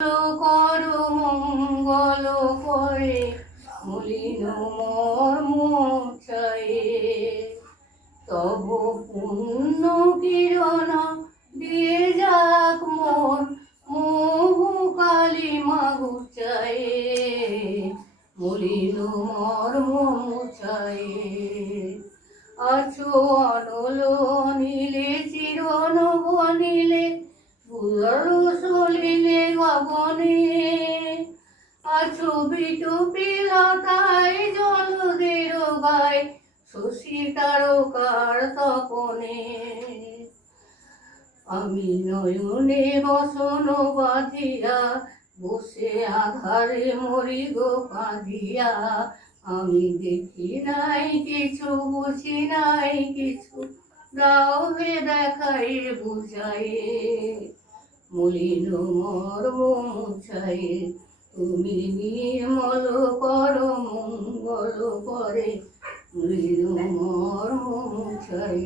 কর মঙ্গল করে মলিন মর্ম চায়ে তব পুণ্য কিরণ দিয়ে যাক মোর মোহ কালী মাগু চায়ে মলিন মর্ম চায়ে আছো অনল নীলে চিরনব নীলে বুড়ো সলিলে গগনে আছো বিটু পিলতায় জলদের গায় শশী তারকার তপনে আমি নয়নে বসন বাঁধিয়া বসে আধারে মরি গো কাঁদিয়া আমি দেখি নাই কিছু বুঝি নাই কিছু দাও হে দেখাই বুঝাই মলিন মর্ম মুছাই তুমি নির্মল কর মঙ্গল করে মলিন মর্ম মুছাই।